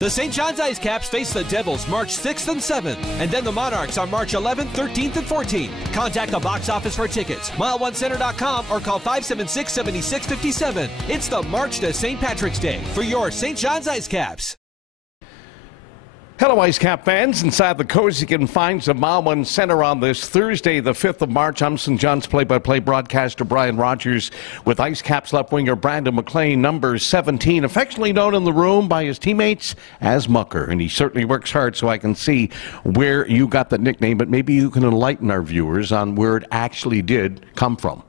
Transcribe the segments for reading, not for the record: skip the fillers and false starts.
The St. John's IceCaps face the Devils March 6th and 7th, and then the Monarchs on March 11th, 13th, and 14th. Contact the box office for tickets, mile1center.com, or call 576-7657. It's the March to St. Patrick's Day for your St. John's IceCaps. Hello, IceCap fans. Inside the cozy confines of Mile 1 Center on this Thursday, the 5th of March, I'm St. John's play-by-play broadcaster Brian Rogers with IceCaps left winger Brandon MacLean, number 17, affectionately known in the room by his teammates as Mucker. And he certainly works hard, so I can see where you got that nickname, but maybe you can enlighten our viewers on where it actually did come from.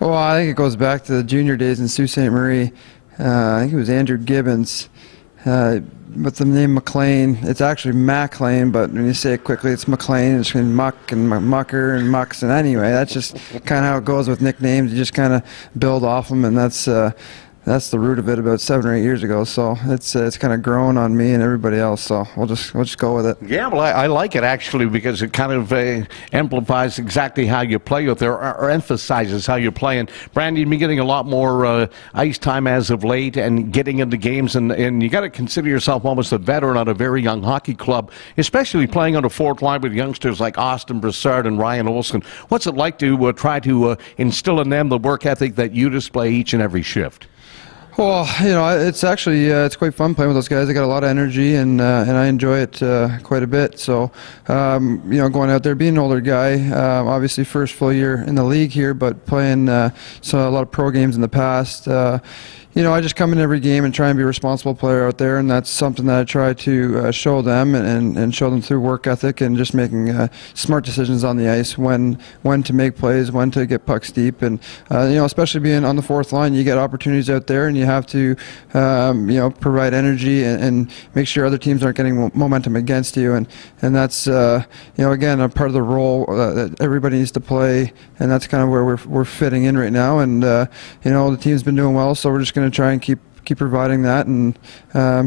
Well, I think it goes back to the junior days in Sault Ste. Marie. I think it was Andrew Gibbons. With the name MacLean, it's actually MacLean, but when you say it quickly, it's MacLean. It's been Muck and Mucker and Mucks. And anyway, that's just kind of how it goes with nicknames. You just kind of build off them, and that's the root of it about 7 or 8 years ago. So it's kind of grown on me and everybody else. So we'll just go with it. Yeah, well, I like it actually because it kind of amplifies exactly how you play with it, or emphasizes how you play. And Brandon, you've been getting a lot more ice time as of late and getting into games, and you got to consider yourself almost a veteran on a very young hockey club, especially playing on the fourth line with youngsters like Austin Broussard and Ryan Olsen. What's it like to try to instill in them the work ethic that you display each and every shift? Well, you know, it's actually it's quite fun playing with those guys. They got a lot of energy, and I enjoy it quite a bit. So, you know, going out there, being an older guy, obviously first full year in the league here, but playing a lot of pro games in the past. You know, I just come in every game and try and be a responsible player out there, and that's something that I try to show them and show them through work ethic and just making smart decisions on the ice, when to make plays, when to get pucks deep, and you know, especially being on the fourth line, you get opportunities out there, and you have to you know, provide energy and make sure other teams aren't getting momentum against you, and that's you know, again, a part of the role that everybody needs to play, and that's kind of where we're fitting in right now, and you know, the team's been doing well, so we're just going to try and keep providing that, and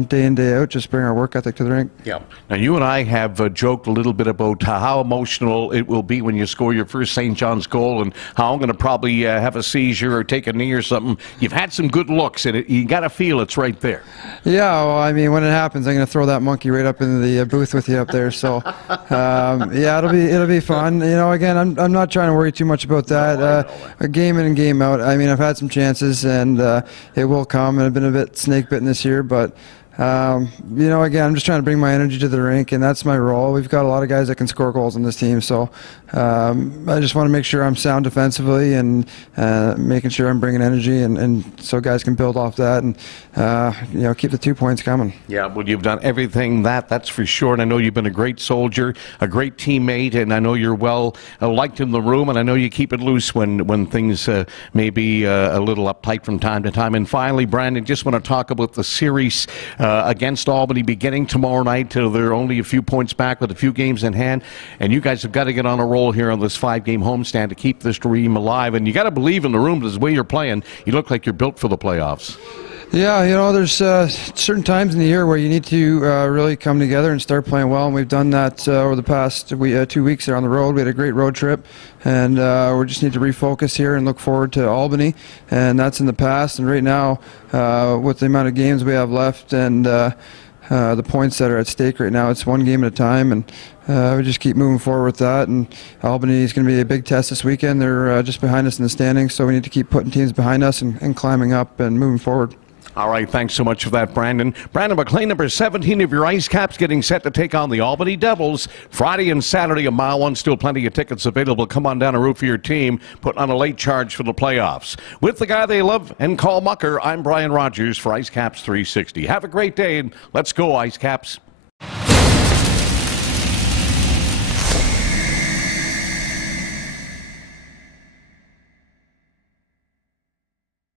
day in, day out, just bring our work ethic to the rink. Yeah. Now, you and I have joked a little bit about how emotional it will be when you score your first St. John's goal, and how I'm going to probably have a seizure or take a knee or something. You've had some good looks, and you got to feel it's right there. Yeah, well, I mean, when it happens, I'm going to throw that monkey right up into the booth with you up there. So, yeah, it'll be fun. You know, again, I'm not trying to worry too much about that. A game in and game out. I mean, I've had some chances, and it will come. And I've been a bit snake bitten this year, but you know, again, I'm just trying to bring my energy to the rink, and that's my role. We've got a lot of guys that can score goals on this team, so I just want to make sure I'm sound defensively and making sure I'm bringing energy, and so guys can build off that, and you know, keep the 2 points coming. Yeah, well, you've done everything that's for sure, and I know you've been a great soldier, a great teammate, and I know you're well liked in the room, and I know you keep it loose when things may be a little uptight from time to time. And finally, Brandon, just want to talk about the series against Albany beginning tomorrow night. They're only a few points back with a few games in hand, and you guys have got to get on a roll here on this 5-game homestand to keep this dream alive. And you got to believe in the room, the way you're playing, you look like you're built for the playoffs. Yeah, you know, there's certain times in the year where you need to really come together and start playing well, and we've done that over the past 2 weeks there on the road. We had a great road trip, and we just need to refocus here and look forward to Albany, and that's in the past. And right now, with the amount of games we have left and the points that are at stake right now, it's one game at a time, and we just keep moving forward with that. And Albany is going to be a big test this weekend. They're just behind us in the standings, so we need to keep putting teams behind us and climbing up and moving forward. All right, thanks so much for that, Brandon. Brandon MacLean, number 17 of your IceCaps, getting set to take on the Albany Devils Friday and Saturday at Mile 1. Still plenty of tickets available. Come on down and root for your team. Put on a late charge for the playoffs. With the guy they love and call Mucker, I'm Brian Rogers for IceCaps 360. Have a great day, and let's go, IceCaps.